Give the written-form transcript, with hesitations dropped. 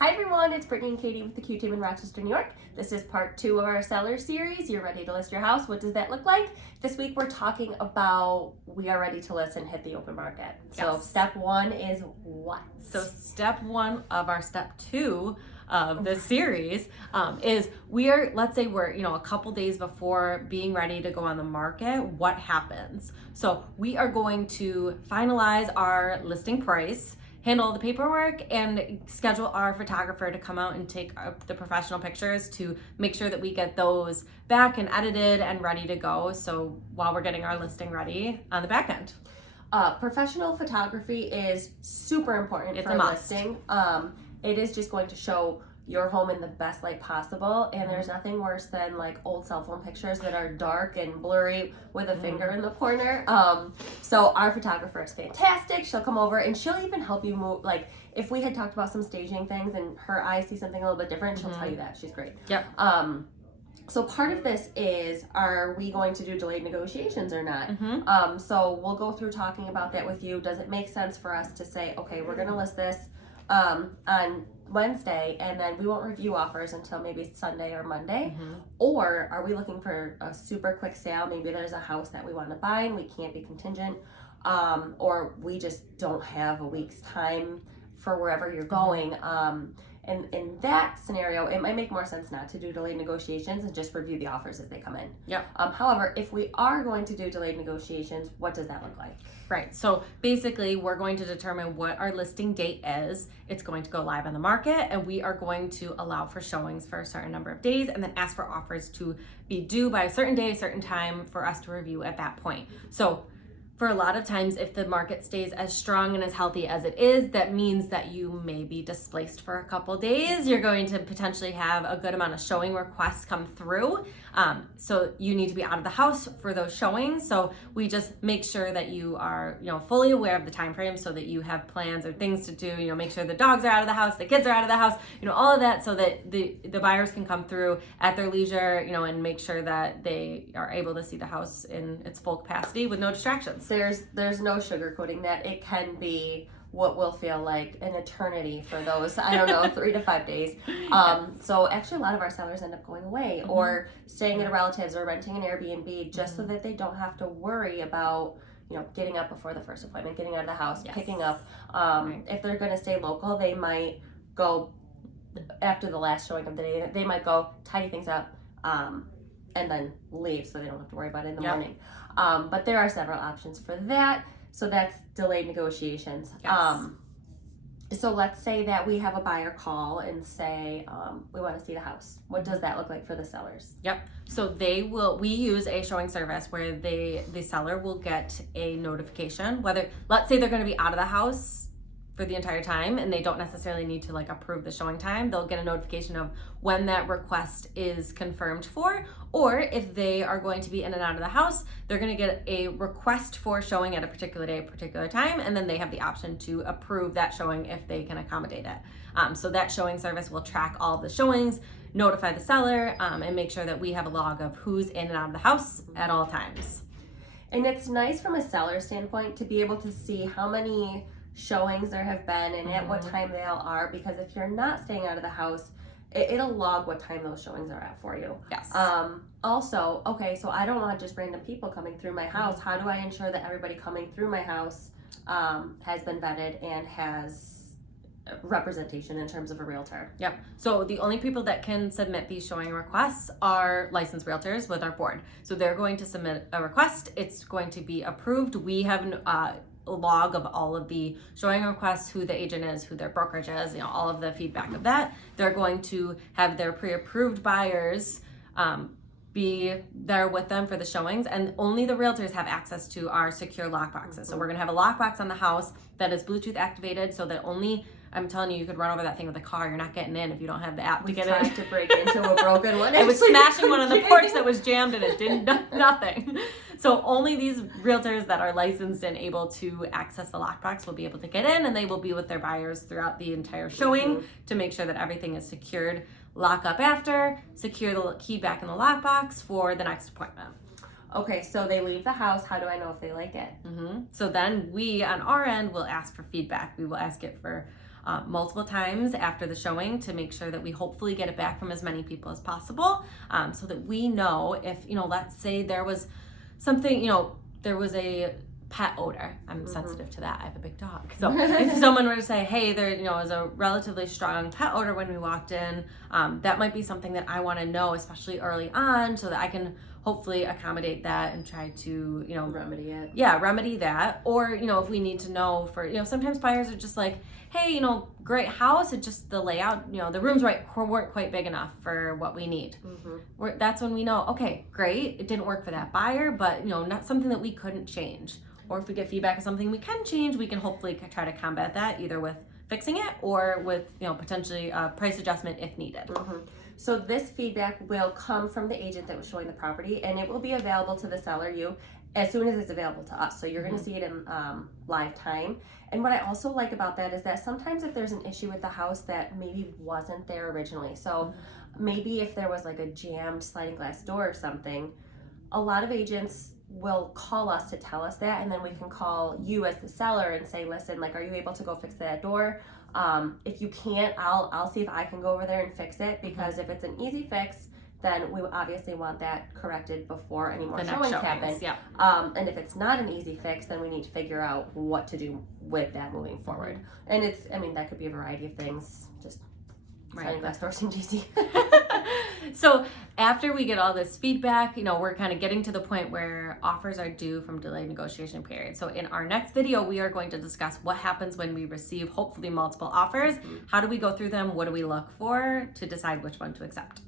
Hi everyone, it's Brittany and Katie with the QTeam in Rochester, New York. This is part 2 of our seller series. You're ready to list your house. What does that look like? This week we're talking about we are ready to list and hit the open market. So Yes. step 1 is what? So step 1 of our step 2 of the series is let's say we're a couple days before being ready to go on the market. What happens? So we are going to finalize our listing price, handle the paperwork, and schedule our photographer to come out and take the professional pictures to make sure that we get those back and edited and ready to go. So while we're getting our listing ready on the back end. Professional photography is super important It's for a must. listing. It is just going to show your home in the best light possible, and there's nothing worse than like old cell phone pictures that are dark and blurry with a finger in the corner. So our photographer is fantastic. She'll come over and she'll even help you move. Like if we had talked about some staging things and her eyes see something a little bit different, she'll tell you that. She's great. Yep. So part of this is, are we going to do delayed negotiations or not? So we'll go through talking about that with you. Does it make sense for us to say, okay, we're going to list this on Wednesday, and then we won't review offers until maybe Sunday or Monday? Or are we looking for a super quick sale? Maybe there's a house that we want to buy and we can't be contingent, or we just don't have a week's time for wherever you're going. And in that scenario, it might make more sense not to do delayed negotiations and just review the offers as they come in. Yep. However, if we are going to do delayed negotiations, what does that look like? Right. So basically, we're going to determine what our listing date is. It's going to go live on the market, and we are going to allow for showings for a certain number of days and then ask for offers to be due by a certain day, a certain time for us to review at that point. So for a lot of times, if the market stays as strong and as healthy as it is, that means that you may be displaced for a couple days. You're going to potentially have a good amount of showing requests come through. So you need to be out of the house for those showings. So we just make sure that you are, fully aware of the time frame so that you have plans or things to do. Make sure the dogs are out of the house, the kids are out of the house, all of that, so that the buyers can come through at their leisure, and make sure that they are able to see the house in its full capacity with no distractions. There's no sugarcoating that. It can be what will feel like an eternity for those, 3 to 5 days. So actually a lot of our sellers end up going away or staying at a relative's or renting an Airbnb just so that they don't have to worry about, getting up before the first appointment, getting out of the house, picking up. If they're going to stay local, they might go after the last showing of the day. They might go tidy things up and then leave so they don't have to worry about it in the morning. But there are several options for that. So that's delayed negotiations. Yes. So let's say that we have a buyer call and say, we want to see the house. What does that look like for the sellers? Yep. So we use a showing service where the seller will get a notification, whether, let's say they're going to be out of the house for the entire time and they don't necessarily need to approve the showing time. They'll get a notification of when that request is confirmed for, or if they are going to be in and out of the house, they're going to get a request for showing at a particular day, a particular time, and then they have the option to approve that showing if they can accommodate it. So that showing service will track all of the showings, notify the seller, and make sure that we have a log of who's in and out of the house at all times. And it's nice from a seller standpoint to be able to see how many showings there have been and at what time they all are, because if you're not staying out of the house, it'll log what time those showings are at for you. Yes. Also, okay, so I don't want just random people coming through my house. How do I ensure that everybody coming through my house has been vetted and has representation in terms of a realtor? Yep. So the only people that can submit these showing requests are licensed realtors with our board. So they're going to submit a request. It's going to be approved. We have a log of all of the showing requests, who the agent is, who their brokerage is, all of the feedback of that. They're going to have their pre-approved buyers be there with them for the showings, and only the realtors have access to our secure lockboxes. So we're going to have a lockbox on the house that is Bluetooth activated, so that only, I'm telling you could run over that thing with a car. You're not getting in if you don't have the app to get in. We tried to break into a broken one. I was smashing one on the porch that was jammed and it did nothing. So only these realtors that are licensed and able to access the lockbox will be able to get in, and they will be with their buyers throughout the entire showing to make sure that everything is secured. Lock up after, secure the key back in the lockbox for the next appointment. Okay, so they leave the house. How do I know if they like it? So then we, on our end, will ask for feedback. We will ask it for multiple times after the showing to make sure that we hopefully get it back from as many people as possible, so that we know if, let's say there was something, there was a pet odor. I'm sensitive to that. I have a big dog. So if someone were to say, hey, there, was a relatively strong pet odor when we walked in, that might be something that I want to know, especially early on, so that I can hopefully accommodate that and try to, remedy it. Yeah, remedy that. Or, if we need to know for, sometimes buyers are just like, hey, great house. It just, the layout, the rooms weren't quite big enough for what we need. That's when we know, okay, great. It didn't work for that buyer, but, not something that we couldn't change. Or if we get feedback of something we can change, we can hopefully try to combat that either with fixing it or with, potentially a price adjustment if needed. So this feedback will come from the agent that was showing the property, and it will be available to the seller, as soon as it's available to us. So you're going to see it in live time. And what I also like about that is that sometimes if there's an issue with the house that maybe wasn't there originally, so maybe if there was like a jammed sliding glass door or something, a lot of agents will call us to tell us that, and then we can call you as the seller and say, listen, like, are you able to go fix that door? If you can't, I'll see if I can go over there and fix it, because if it's an easy fix, then we obviously want that corrected before any more showings happen. Yeah. And if it's not an easy fix, then we need to figure out what to do with that moving forward. And that could be a variety of things. Just sliding glass door seems easy. So after we get all this feedback, we're kind of getting to the point where offers are due from delayed negotiation period. So in our next video, we are going to discuss what happens when we receive hopefully multiple offers. How do we go through them? What do we look for to decide which one to accept?